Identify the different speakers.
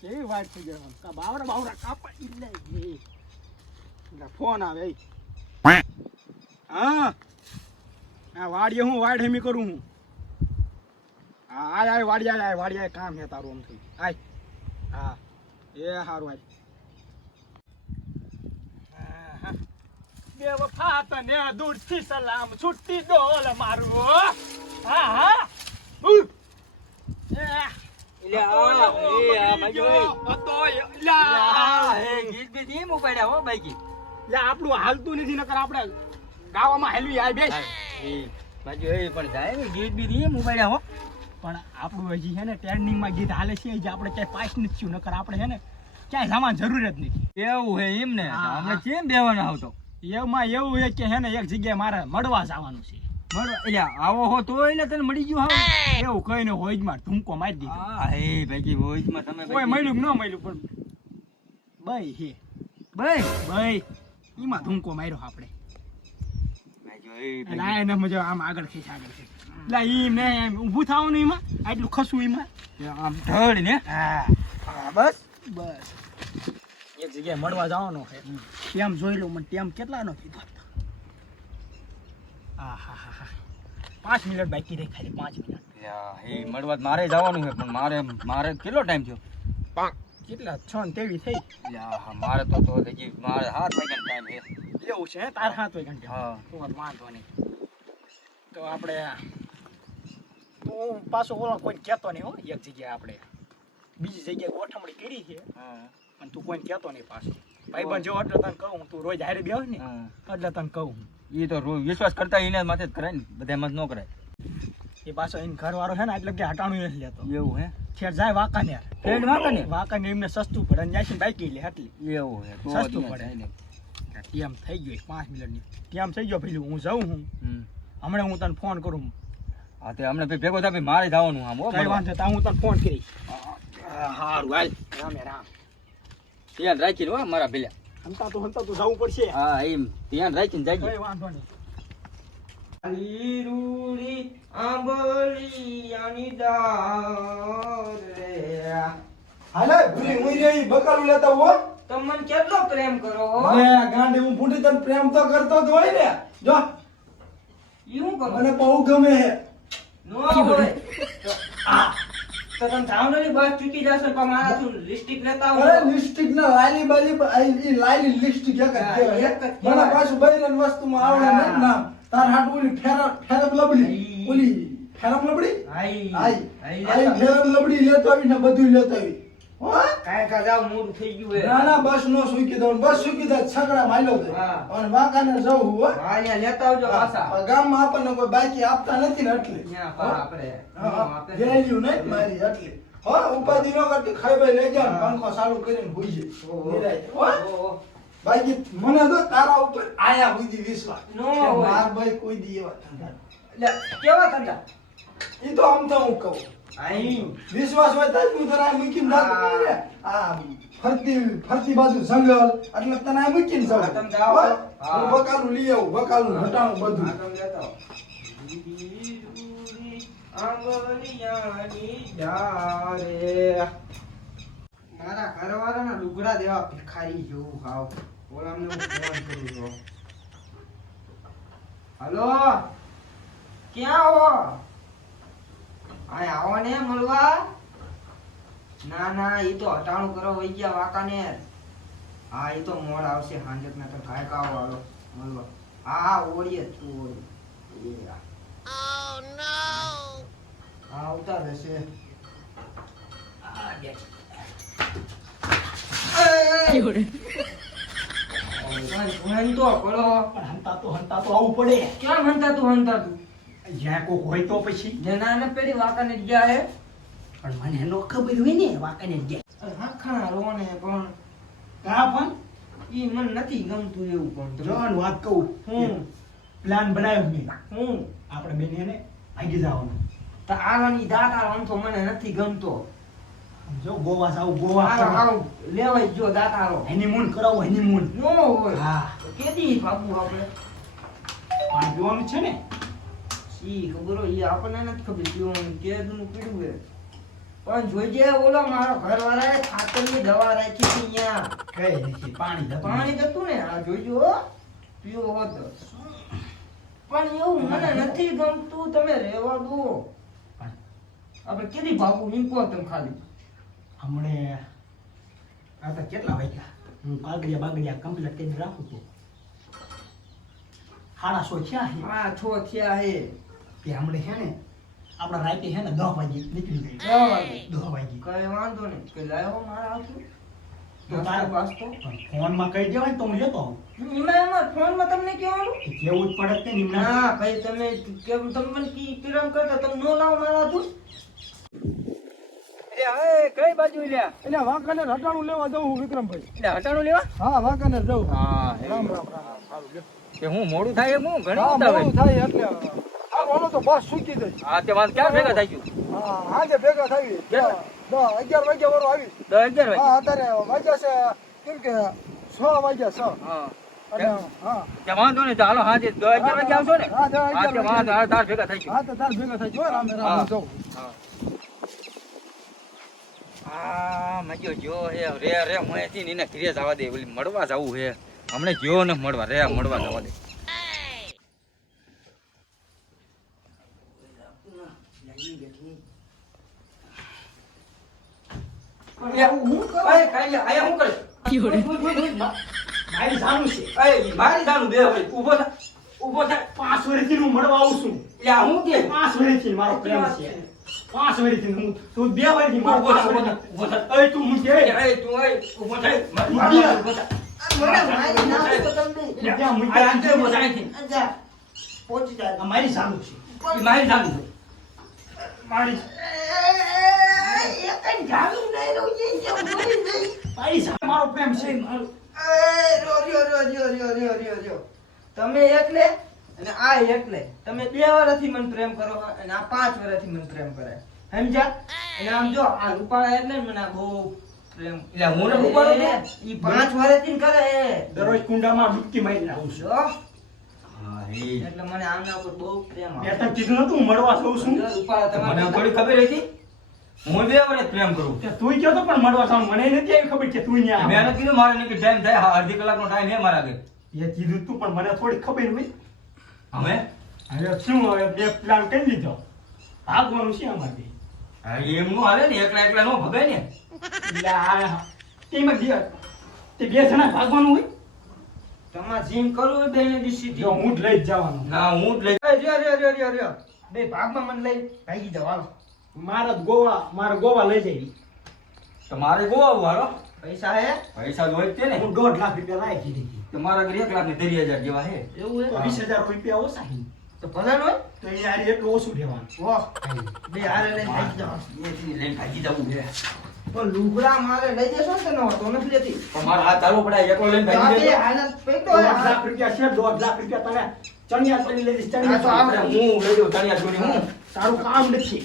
Speaker 1: કેવી થઈ ગયો બાવરા બાવરા કાપા એટલે ફોન આવે. હા. વાડીએ હું વાડ હેમી કરું હું. આય વાડી આય વાડી આય, કામ હે તારું આમ થઈ આય. હા. એ સારું આય. હા. બેવફા તને દૂરથી સલામ છૂટી ડોલ મારું, હા. હા આપણું હાલતું નથી નકર આપણે ગાવામાં હેલવી આય બેસ.
Speaker 2: બાજુ એ પણ જાય ને ગીત એમ ઉપાડ્યા હો.
Speaker 1: પણ આપણું હજી છે ને ટ્રેન્ડિંગમાં ગીત હાલે છે જે આપણે ક્યાંય પાસ નથી થયું નકર આપણે છે ને ક્યાંય જવાની જરૂર જ નથી.
Speaker 2: એવું હે એમ ને?
Speaker 1: હા,
Speaker 2: આપણે કેમ બેવાનો આવતો
Speaker 1: એમાં એવું છે કે ને એક જગ્યાએ મારે મળવા જવાનું છે.
Speaker 2: એટલે આવો હો તો એટલે તને મળી ગયું હા
Speaker 1: એવું કઈ ને માં ઢૂંકો મારી દીધો.
Speaker 2: હા હે બાઈકી વોઇસમાં તમે
Speaker 1: કોઈ મળ્યું ન મળ્યું પણ? બઈ હે.
Speaker 2: ભાઈ
Speaker 1: બઈ. ઢૂંકો માર્યો આપણે. એને મજા આમ આગળ ખેંચ આગળ ખેંચ. એટલે ઈ ને એમ ઊભું થવાનું એમાં આટલું ખસું એમાં.
Speaker 2: આમ ઢળ ને?
Speaker 1: હા.
Speaker 2: બસ.
Speaker 1: બસ. એક જગ્યાએ મળવા જવાનો છે. ટેમ જોઈ લઉં મને તેમ કેટલાનો કીધો પાંચ મિનિટ બાકી રહી ખાલી પાંચ મિનિટ.
Speaker 2: એ મળવા મારે જવાનું છે પણ મારે મારે કેટલો ટાઈમ થયો?
Speaker 1: કેટલા? છ ને તેવી થઈ.
Speaker 2: મારે તો તો હજી મારે સાત વાગ્યા ટાઈમ છે.
Speaker 1: એવું છે તાર હાથ વાગ્યા
Speaker 2: હા.
Speaker 1: તો વાંધો નહીં. તો આપણે તું પાછો ઓલો કોઈ કહેતો નહીં હો એક જગ્યાએ આપણે બીજી જગ્યાએ ગોઠવણી કરી છે.
Speaker 2: હા.
Speaker 1: પણ તું કોઈ કહેતો નહીં પાછો. ભાઈબંધ જો એટલે તને કહું તું રોજ હારે બેહ ને. એટલે તને કહું.
Speaker 2: એ તો વિશ્વાસ કરતા એને માથે જ કરાય ને બધા એમ જ ન કરાય.
Speaker 1: એ પાછો એને ઘરવાળો છે ને એટલે કે હટાણું નથી લેતો.
Speaker 2: એવું હે?
Speaker 1: ખેર જાય વાંકાને
Speaker 2: ફેડ વાંકાનેર?
Speaker 1: વાંકાને એમને સસ્તું પડે અને જાય બાઈક લે એટલી.
Speaker 2: એવું હે
Speaker 1: સસ્તું પડે.
Speaker 2: ને.
Speaker 1: ટેમ થઈ ગયો પાંચ મિનિટની. ટીએમ થઈ ગયો પેલું હું જાઉં હું. હમણાં હું તને ફોન કરું.
Speaker 2: હા તે હમણાં ભેગો થાય મારે જવાનું આમ હો
Speaker 1: કઈ. વાંધો તા હું તને ફોન કરીશ. હારું હાલ. રામે રામ.
Speaker 2: ધ્યાન રાખીને હો મારા પેલા
Speaker 1: હંતા તો હંતા તો જવું પડશે.
Speaker 2: હા એમ. ધ્યાન રાખીને જાય
Speaker 1: કઈ વાંધો નહીં.
Speaker 3: લીરુડી આંબલિયાની રે.
Speaker 4: હાલે ભૂલી હું રહી બકાલું લેતા હો.
Speaker 3: તમને કેટલો પ્રેમ કરો હો?
Speaker 4: લે ગાંડી હું ફૂટી તને પ્રેમ તો કરતો જ હોય ને. જો.
Speaker 3: યું કરો.
Speaker 4: મને બહુ ગમે હે.
Speaker 3: નો હોય. તો તમે બસ ચૂકી જશો પણ મારા તું લિસ્ટિક લેતા
Speaker 4: અરે લિસ્ટિક ના લાલી બાલી આઈ લાલી લિપસ્ટિક એક જ કહેવાય. મને પાછું બૈરન વસ્તુમાં આવડે ને નામ. તાર હાટ ઓલી ફેરમ ફેરમ લબડી.
Speaker 3: આઈ.
Speaker 4: ઓલી ફેરમ લબડી? આઈ આઈ.
Speaker 3: લેતા.
Speaker 4: ફેરમ લબડી લેતો આવી ને બધું લેતો આવી. હો?
Speaker 3: કાંઈ કા જાવ થઈ ગયું હે
Speaker 4: ના ના બસ નો સૂકી દઉં બસ સૂકી દે છકડા માયલો દે. અને વાંકાને જવું હો
Speaker 3: હા. અહીંયા લેતા આવજો પાછા.
Speaker 4: ગામમાં આપણને કોઈ બાકી આપતા નથી ને એટલે.
Speaker 3: ત્યાં પા આપણે
Speaker 4: હા,
Speaker 3: આપણે
Speaker 4: વેલ્યુ નહીં મારી એટલે. હો ઉપાધિ નો કરતી ખાઈ ભાઈ લઈ જાવ. પંખો ચાલુ કરીને હોઈ જાય. હો? બાકી મને તો તારા ઉપર આયા બુદ્ધિ વિશ્વાસ.
Speaker 3: નો
Speaker 4: માર ભાઈ કોઈ દી એવા ધંધા
Speaker 3: કેવા ધંધા?
Speaker 4: એ તો આમ તો હું કહું. વિશ્વાસ હોય તો હું તને મૂકીને જાતો
Speaker 3: હા.
Speaker 4: આ ફરતી ફરતી બાજુ જંગલ એટલે તને આ મૂકીને જાઉં.
Speaker 3: હા, તમે
Speaker 4: બકાલું લઈ આવું બકાલું હટાણું બધું
Speaker 3: તમે. મારા ઘરવાળાના લુગડા દેવા ભિખારી જેવું હાવ ઓલામને હું ફોન કરું છું હલો ક્યાં હો આય આવો ને મળવા. ના ના એ તો હટાણું કરો વઈ ગયા વાંકાનેર. હા એ તો મોડ આવશે હાંજક ના તો ઘાય કાવો આવો મળવા હા હા ઓળીએ છું ઓળી એ. હા હંતો કરો.
Speaker 1: પણ હંતા તો તો પડે.
Speaker 3: ક્યાં હંતા તું હંતા તું
Speaker 1: જ્યાં કોક હોય તો પછી.
Speaker 3: જનાને પેલી વાકાને ગયા હે.
Speaker 1: પણ મને નો ખબર હોય ને વાકાને જ હા
Speaker 3: હાખણા રોને પણ
Speaker 1: કા પણ?
Speaker 3: ઈ મને નથી ગમતું એવું પણ
Speaker 1: જોન વાત કહું.
Speaker 3: હું?
Speaker 1: પ્લાન બનાવ્યો મેં.
Speaker 3: હું?
Speaker 1: આપણે બેન એને આગી જવાનું.
Speaker 3: તો આવાની દાંત આ તો મને નથી ગમતો.
Speaker 1: જો ગોવા જાવ ગોવા
Speaker 3: આરો આરો લેવાય જો દાતારો
Speaker 1: હનીમૂન કરાવો હનીમૂન
Speaker 3: નો હોય.
Speaker 1: હા.
Speaker 3: કેદી બાબુ આપણે?
Speaker 1: આ પીવાનું છે ને.
Speaker 3: ઈ ખબર હોય ઈ આપણને નથી ખબર કેવું કેદનું પીડું હે પણ જોઈજે ઓલો મારો ઘરવાળાએ ખાતરની દવા રાખી હતી અહીંયા
Speaker 1: કઈ નથી પાણી
Speaker 3: પાણી જતું ને આ જોઈજો પીવો હોત પણ એવું મને નથી ગમતું તમે રહેવા દો. આપણે કેટલી ભાગું નીકળો તમે ખાલી.
Speaker 1: હમણે આ તો કેટલા વાગ્યા? હું કાગડિયા બાગડિયા કમ્પ્લીટ કરીને રાખું છું. સાડા છો થયા છે
Speaker 3: આ છો થયા હે.
Speaker 1: કે હમણે છે ને આપણા રાતે છે ને દહ વાગે નીકળી જાય
Speaker 3: વાગે.
Speaker 1: દસ વાગે.
Speaker 3: કઈ વાંધો નહીં. કે લાયો મારા હાથું?
Speaker 1: તો તારે
Speaker 3: વાસ્તો
Speaker 1: પણ ફોનમાં કહી દેવાય તો હું લેતો આવું.
Speaker 3: એમાં એમાં ફોનમાં તમને કહેવાનું?
Speaker 1: કેવું જ પડે કે
Speaker 3: ના ભાઈ તમે કેમ તમને મને કી કિરણ કરતા તમે નો લાવો મારા હાથું?
Speaker 2: કઈ બાજુ લ્યા
Speaker 4: એટલે વાંકાને હટાણું લેવા જવું હું વિક્રમભાઈ.
Speaker 2: એટલે હટાણું લેવા?
Speaker 4: હા વાંકાને જવું.
Speaker 2: હા
Speaker 4: રામ રામ રામ. સારું લ્યો.
Speaker 2: કે હું મોડું થાય એમ હું ઘણી
Speaker 4: મોડું થાય એટલે બોલો તો બસ સૂકી જાય
Speaker 2: હા તે વાત ક્યાં ભેગા થઈ ગયું?
Speaker 4: હા આજે ભેગા થઈ? દસ અગિયાર વાગ્યા વાળો આવી.
Speaker 2: દસ અગિયાર વાગ્યા?
Speaker 4: હા અત્યારે વાગ્યા છે કેમ કે છ વાગ્યા છ.
Speaker 2: હા.
Speaker 4: હા.
Speaker 2: વાંધો નહીં ચાલો હા દસ અગિયાર વાગે આવશો ને?
Speaker 4: હા
Speaker 2: હા વાંધો. હા તાર ભેગા થઈ ગયું.
Speaker 4: હા તો તાર ભેગા થઈ ગયો રામે
Speaker 2: હા.
Speaker 4: જવું
Speaker 2: આ મજો જો હે રે રે મને થી ને ઘરે જવા દે ઓલી મળવા જવું હે. હમણે ગયો ને મળવા રે મળવા જવા દે
Speaker 3: હું
Speaker 2: અય કાઈ આયા હું કરે
Speaker 1: મારી જાણું છે
Speaker 2: અય મારી જાનું બે ભાઈ ઊભો થા ઊભો થા
Speaker 1: પાંચ વર્ષથી હું મળવા આવું છું.
Speaker 2: લે હું કે?
Speaker 1: પાંચ વર્ષથી મારો પ્રેમ છે. પાંચ વર્ષથી હું તું બે વર્ષથી મારો
Speaker 2: ઊભો
Speaker 1: પાંચ
Speaker 2: થા, ઊભો થા,
Speaker 1: વર્ષથી. અય તું હું કે?
Speaker 2: તું થાય
Speaker 1: મારી
Speaker 2: થાય
Speaker 1: જાણું છે.
Speaker 2: મારી જાનું છે.
Speaker 3: તમે એકલે અને આ એકલે. તમે બે વર્ષથી મને પ્રેમ કરો અને આ પાંચ વર્ષથી મને પ્રેમ કરે સમજ્યા? અને આમ જો આ રૂપાળા એટલે મને આ બહુ પ્રેમ.
Speaker 2: એટલે હું ને રૂપાળો ને?
Speaker 3: ઈ પાંચ વર્ષથી કરે
Speaker 1: દરરોજ કુંડામાં ડૂબકી મારી આવું છું.
Speaker 3: એટલે મને આમના ઉપર બહુ પ્રેમ
Speaker 1: મેં તને કીધું નતું મળવા જઉં છું.
Speaker 2: મને થોડી ખબર હતી? હું બે પ્રેમ કરું.
Speaker 1: તે તું કયો તો પણ મળવા જાઉં. મને નથી આવી ખબર કે તું
Speaker 2: મેં કીધું મારે નીકળી ટાઈમ થાય હા, અડધી કલાકનો ટાઈમ છે મારા આગળ.
Speaker 1: એ કીધું તું પણ મને થોડી ખબર હોય.
Speaker 2: હવે
Speaker 1: હવે શું હવે બે પ્લાન કરી લીધો. ભાગવાનું છે અમારે
Speaker 2: એમનું એમ હાલે ને એકલા એકલા નો ભગાય ને.
Speaker 1: એટલે આ એમાં બે તે બે જણા ભાગવાનું હોય.
Speaker 3: તમારે જીમ કરવું હોય બેને ડિસિટી
Speaker 1: જો હું જ લઈ જ જવાનો.
Speaker 2: ના હું જ લઈ
Speaker 3: રહ્યો રહ્યો રહ્યો રહ્યો રહ્યો. બે ભાગમાં મને લઈ ભાગી જાવ હાલો.
Speaker 1: મારા ગોવા મારા ગોવા લઈ જઈ
Speaker 2: તો મારે ગોવા વાળો
Speaker 3: પૈસા હે?
Speaker 2: પૈસા જોઈ તે છે ને.
Speaker 1: હું દોઢ લાખ રૂપિયા લાવી દીધી હતી.
Speaker 2: તો મારા આગળ એક લાખ ને ત્રીસ હજાર જેવા હે
Speaker 3: એવું હે?
Speaker 1: વીસ હજાર રૂપિયા ઓછા હે
Speaker 3: તો ભલે હોય.
Speaker 1: તો એ યાર એટલું ઓછું રહેવાનું
Speaker 3: વાહ. બે હારે લઈને ભાગી જાવ
Speaker 2: એથી લઈને ભાગી જવું છે.
Speaker 3: પણ લુગડા મારે લઈ જશો ને તો તો નથી લેતી.
Speaker 2: પણ મારા હાથ ચાલવો પડે એકલો લઈને
Speaker 3: તો આ
Speaker 2: ભાગી જજો.
Speaker 3: હાલત પેટો
Speaker 1: દોઢ લાખ રૂપિયા છે દોઢ લાખ રૂપિયા તને ચણિયા ચોળી લઈ જઈશ, ચણિયા ચોળી.
Speaker 2: હું લઈ જાઉં ચણિયા ચોળી હું.
Speaker 1: તારું કામ નથી.